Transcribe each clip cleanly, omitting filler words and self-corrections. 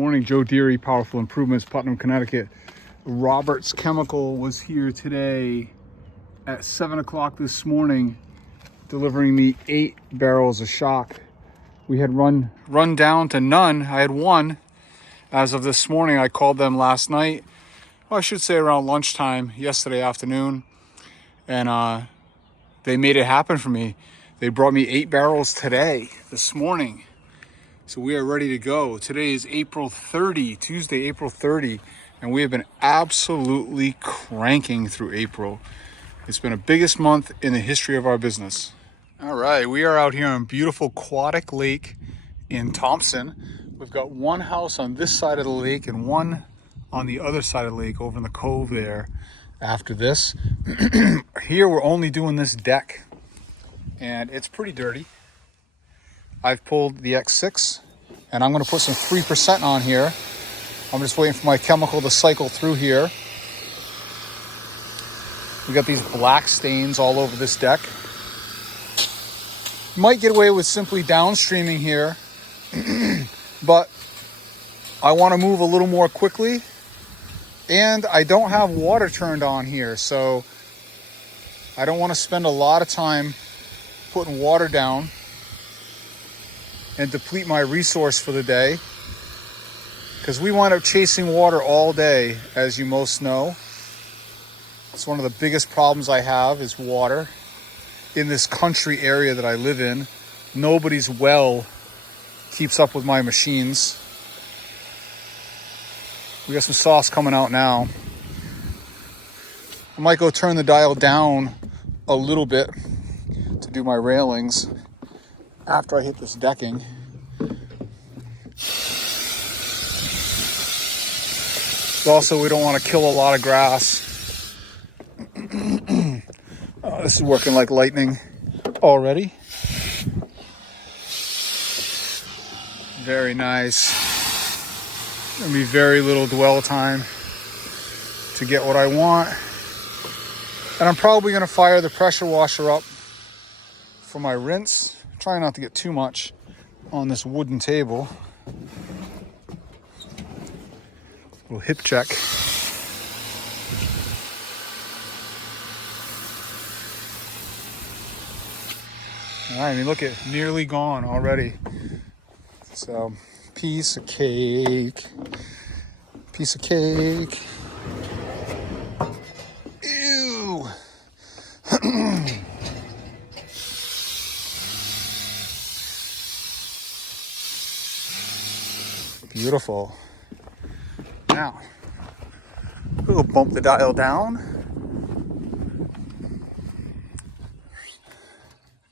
Morning, Joe Deary, Powerful Improvements, Putnam, Connecticut. Roberts Chemical was here today at 7 o'clock this morning, delivering me 8 barrels of shock. We had run down to none. I had one as of this morning. I called them last night. Well, I should say around lunchtime yesterday afternoon, and they made it happen for me. They brought me 8 barrels today, this morning. So we are ready to go. Today is April 30, Tuesday, April 30, and we have been absolutely cranking through April. It's been the biggest month in the history of our business. All right, we are out here on beautiful Quadic Lake in Thompson. We've got one house on this side of the lake and one on the other side of the lake over in the cove there after this. Here we're only doing this deck, and it's pretty dirty. I've pulled the X6 and I'm going to put some 3% on here. I'm just waiting for my chemical to cycle through here. We got these black stains all over this deck. Might get away with simply downstreaming here, but I want to move a little more quickly, and I don't have water turned on here, so I don't want to spend a lot of time putting water down and deplete my resource for the day, because we wind up chasing water all day, as you most know. It's one of the biggest problems I have is water in this country area that I live in. Nobody's well keeps up with my machines. We got some sauce coming out now. I might go turn the dial down a little bit to do my railings after I hit this decking. Also, we don't want to kill a lot of grass. This is working like lightning already. Very nice. Gonna be very little dwell time to get what I want. And I'm probably gonna fire the pressure washer up for my rinse. Trying not to get too much on this wooden table. Little hip check. All right, I mean, look at nearly gone already. So, piece of cake. Piece of cake. Ew. Beautiful. Now, we'll bump the dial down.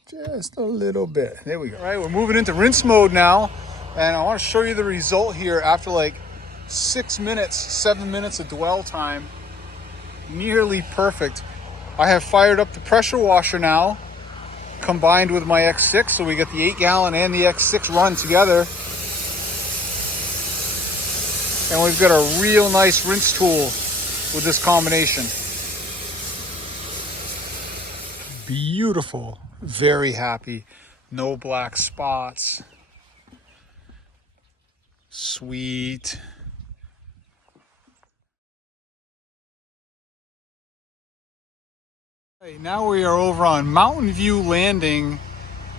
Just a little bit. There we go. All right, we're moving into rinse mode now. And I want to show you the result here after like 7 minutes of dwell time. Nearly perfect. I have fired up the pressure washer now, combined with my X6. So we got the 8-gallon and the X6 run together. And we've got a real nice rinse tool with this combination. Beautiful. Very happy. No black spots. Sweet. Okay, now we are over on Mountain View Landing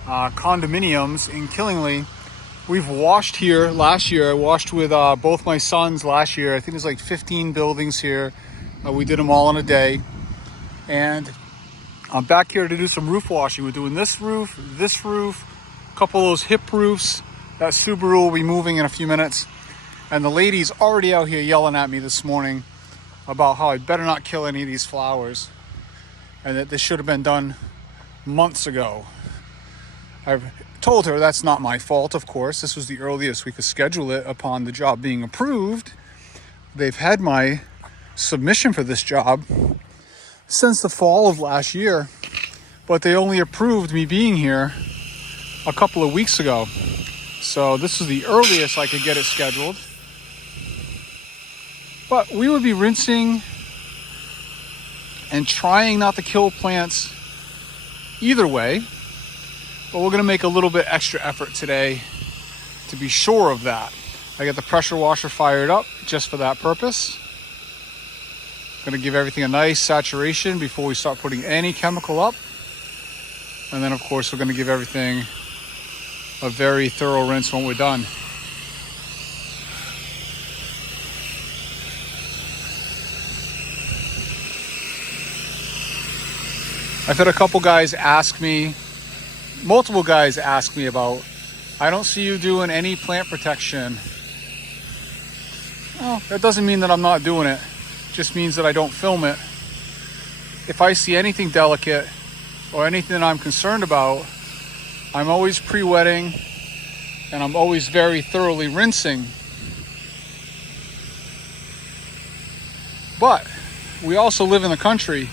condominiums in Killingly. We've washed here last year. I washed with both my sons last year. I think there's like 15 buildings here. We did them all in a day. And I'm back here to do some roof washing. We're doing this roof, a couple of those hip roofs. That Subaru will be moving in a few minutes. And the lady's already out here yelling at me this morning about how I better not kill any of these flowers, and that this should have been done months ago. I've told her that's not my fault, of course. This was the earliest we could schedule it upon the job being approved. They've had my submission for this job since the fall of last year, but they only approved me being here a couple of weeks ago. So this is the earliest I could get it scheduled. But we would be rinsing and trying not to kill plants either way. But we're going to make a little bit extra effort today to be sure of that. I got the pressure washer fired up just for that purpose. Going to give everything a nice saturation before we start putting any chemical up. And then of course we're going to give everything a very thorough rinse when we're done. I've had a couple guys ask me, multiple guys ask me about, I don't see you doing any plant protection. Well, that doesn't mean that I'm not doing it. It just means that I don't film it. If I see anything delicate or anything that I'm concerned about, I'm always pre-wetting and I'm always very thoroughly rinsing. But we also live in the country,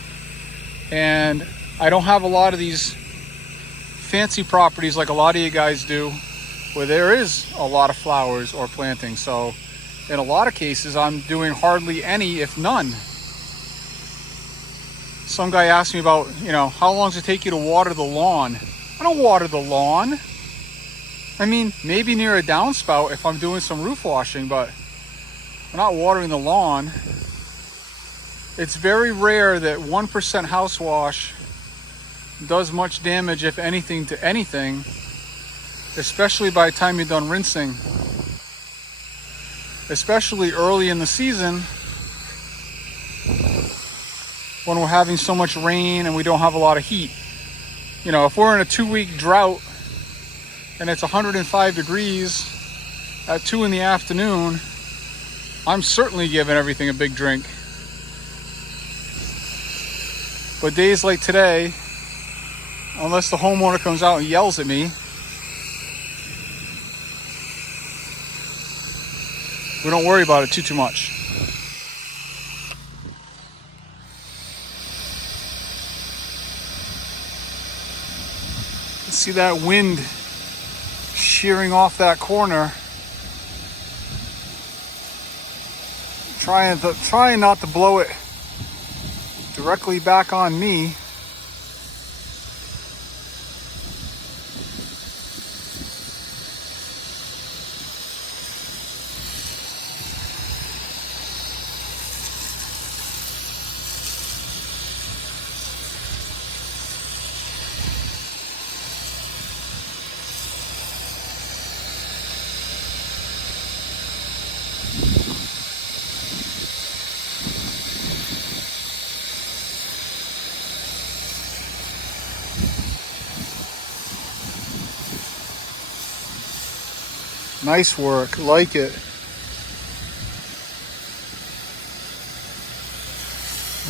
and I don't have a lot of these fancy properties like a lot of you guys do, where there is a lot of flowers or planting. So in a lot of cases, I'm doing hardly any, if none. Some guy asked me about, how long does it take you to water the lawn? I don't water the lawn. I mean, maybe near a downspout if I'm doing some roof washing, but I'm not watering the lawn. It's very rare that 1% house wash does much damage, if anything, to anything, especially by the time you're done rinsing. Especially early in the season when we're having so much rain and we don't have a lot of heat. If we're in a 2-week drought and it's 105 degrees at 2 in the afternoon, I'm certainly giving everything a big drink. But days like today, unless the homeowner comes out and yells at me, we don't worry about it too much. See that wind shearing off that corner. Trying not to blow it directly back on me. Nice work, like it.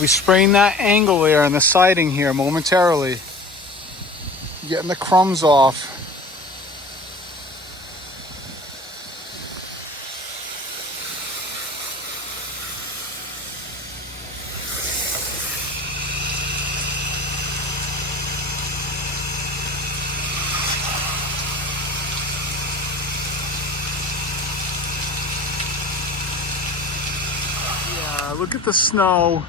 We spraying that angle there on the siding here momentarily. Getting the crumbs off. Look at the snow.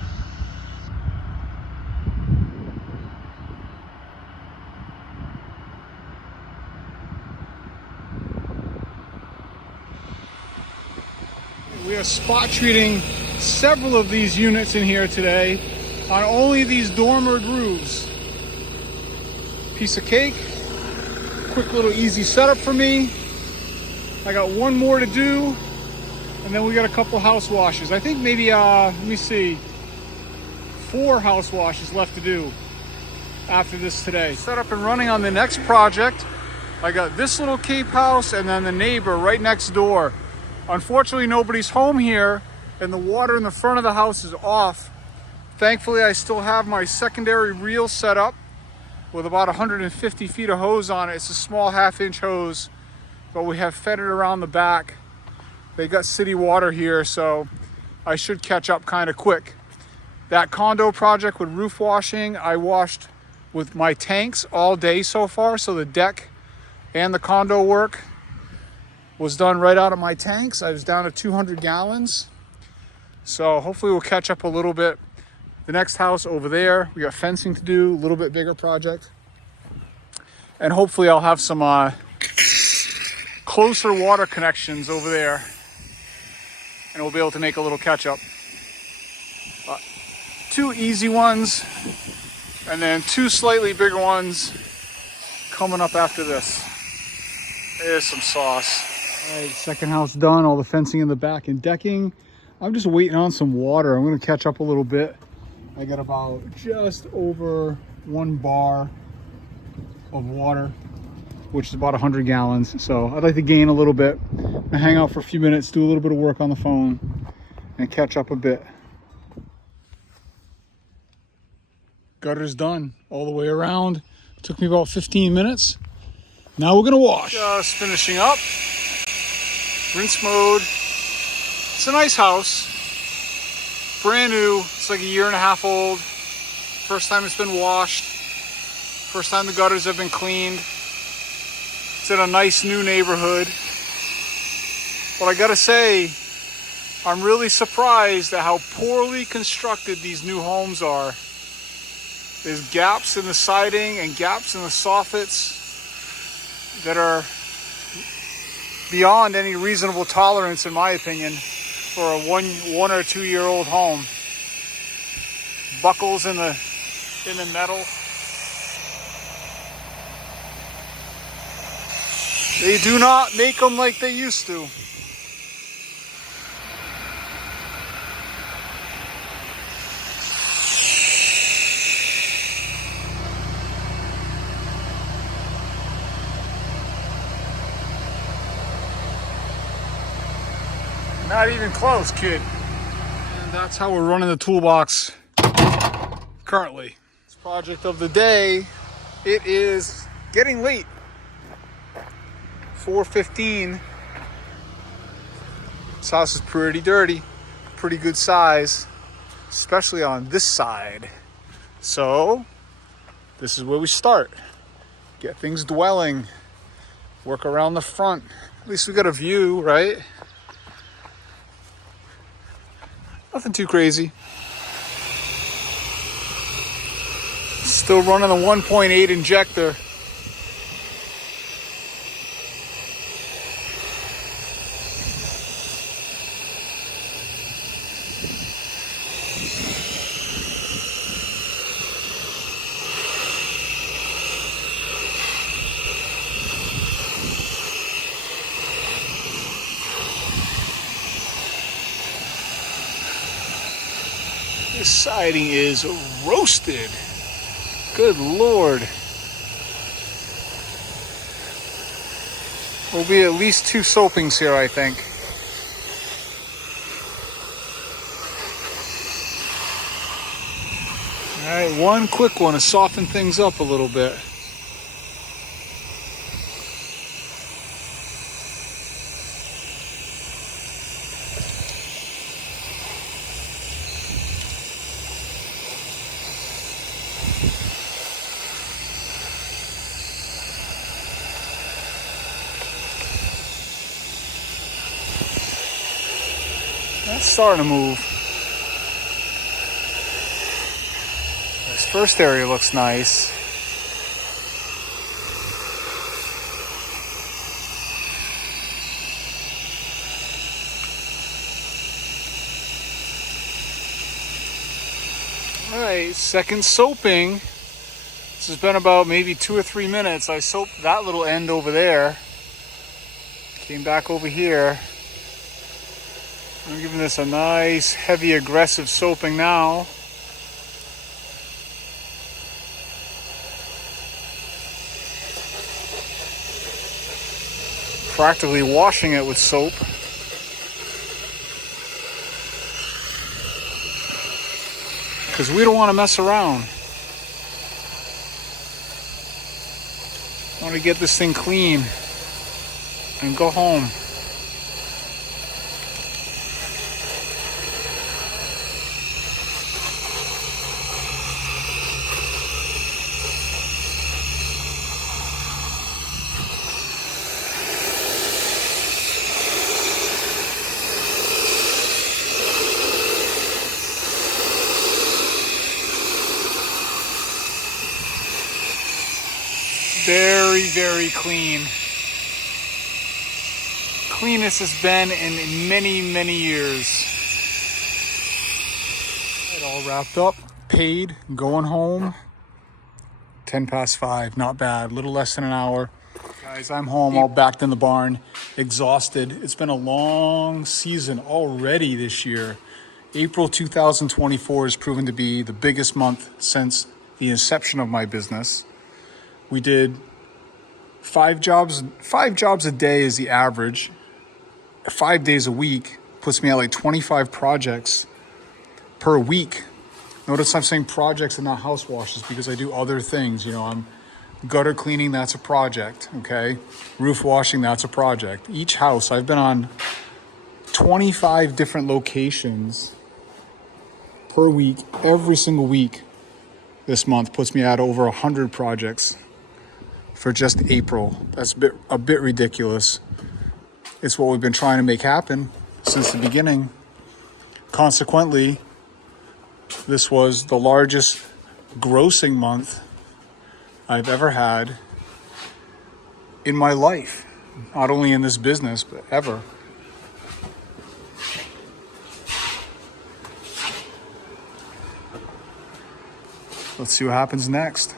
We are spot treating several of these units in here today on only these dormer grooves. Piece of cake. Quick little easy setup for me. I got one more to do. And then we got a couple house washes. I think maybe, let me see, 4 house washes left to do after this today. Set up and running on the next project. I got this little Cape house and then the neighbor right next door. Unfortunately, nobody's home here and the water in the front of the house is off. Thankfully, I still have my secondary reel set up with about 150 feet of hose on it. It's a small 1/2-inch hose, but we have fed it around the back. They got city water here, so I should catch up kind of quick. That condo project with roof washing, I washed with my tanks all day so far. So the deck and the condo work was done right out of my tanks. I was down to 200 gallons. So hopefully we'll catch up a little bit. The next house over there, we got fencing to do, a little bit bigger project. And hopefully I'll have some closer water connections over there and we'll be able to make a little catch up. 2 easy ones, and then 2 slightly bigger ones coming up after this. There's some sauce. All right, second house done, all the fencing in the back and decking. I'm just waiting on some water. I'm gonna catch up a little bit. I got about just over 1 bar of water, which is about 100 gallons. So I'd like to gain a little bit. I hang out for a few minutes, do a little bit of work on the phone, and catch up a bit. Gutter's done all the way around. Took me about 15 minutes. Now we're gonna wash. Just finishing up. Rinse mode. It's a nice house. Brand new. It's like 1.5 years old. First time it's been washed. First time the gutters have been cleaned. It's in a nice new neighborhood. But I gotta say, I'm really surprised at how poorly constructed these new homes are. There's gaps in the siding and gaps in the soffits that are beyond any reasonable tolerance, in my opinion, for a one or 2 year old home. Buckles in the metal. They do not make them like they used to. Not even close, kid. And that's how we're running the toolbox currently. This project of the day, it is getting late. 4:15. This house is pretty dirty, pretty good size, especially on this side. So this is where we start. Get things dwelling, work around the front. At least we got a view, right? Nothing too crazy. Still running the 1.8 injector. This siding is roasted. Good Lord. There'll be at least 2 soapings here, I think. All right, one quick one to soften things up a little bit. That's starting to move. This first area looks nice. All right, second soaping. This has been about maybe 2 or 3 minutes. I soaped that little end over there. Came back over here. I'm giving this a nice, heavy, aggressive soaping now. Practically washing it with soap. Because we don't want to mess around. I want to get this thing clean and go home. Very, very clean. cleanest it's been in many, many years. It all wrapped up, paid, going home. 10 past 5, not bad, a little less than an hour. Guys, I'm home, all backed in the barn, exhausted. It's been a long season already this year. April 2024 has proven to be the biggest month since the inception of my business. We did 5 jobs a day is the average. 5 days a week puts me at like 25 projects per week. Notice I'm saying projects and not house washes because I do other things. You know, I'm gutter cleaning, that's a project, okay? Roof washing, that's a project. Each house, I've been on 25 different locations per week. Every single week this month puts me at over 100 projects for just April. That's a bit ridiculous. It's what we've been trying to make happen since the beginning. Consequently, this was the largest grossing month I've ever had in my life. Not only in this business, but ever. Let's see what happens next.